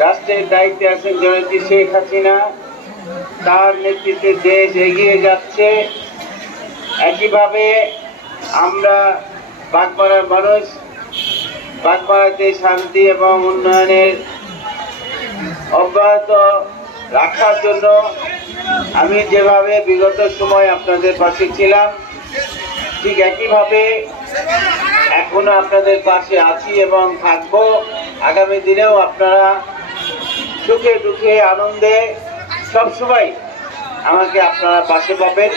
রাষ্ট্রের দায়িত্বে আছেন জননেত্রী শেখ হাসিনা। তার নেতৃত্বে দেশ এগিয়ে যাচ্ছে। একইভাবে আমরা বাগপাড়ার মানুষ, বাগপাড়াতে শান্তি এবং উন্নয়নের অব্যাহত রাখার জন্য আমি যেভাবে বিগত সময় আপনাদের পাশে ছিলাম, ঠিক একইভাবে এখনও আপনাদের পাশে আছি এবং থাকব। আগামী দিনেও আপনারা সুখে দুঃখে আনন্দে সবসময় আমাকে আপনারা পাশে পাবেন।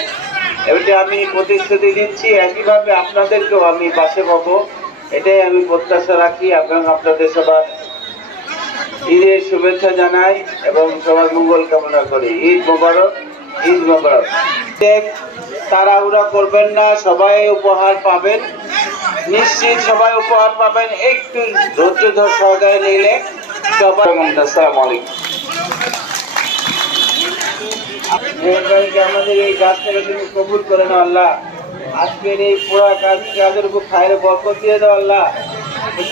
এটা আমি প্রতিশ্রুতি দিচ্ছি, একইভাবে আপনাদেরকেও আমি পাশে পাবো এটাই আমি প্রত্যাশা রাখি এবং আপনাদের সবার ঈদের শুভেচ্ছা জানাই এবং সবার মঙ্গল কামনা করি। ঈদ মোবারক ঈদ মোবারক। তাড়াহুড়া করবেন না, সবাই উপহার পাবেন। নিশ্চিত সবাই উপহার পাবেন। একটু ধৈর্য ধর, সহকারে নিলে সবাই আসসালামু আলাইকুম। মেহরবানি আমাদের এই কাজটাকে তুমি কবুল করে নাও, আল্লাহ। আজকের এই পুরা কাজ কাজের উপর খায়ের বরকত দিয়ে দাও, আল্লাহ।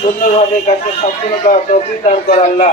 সুন্দরভাবে কাজটা সম্পূর্ণ করা তৌফিক দান কর, আল্লাহ।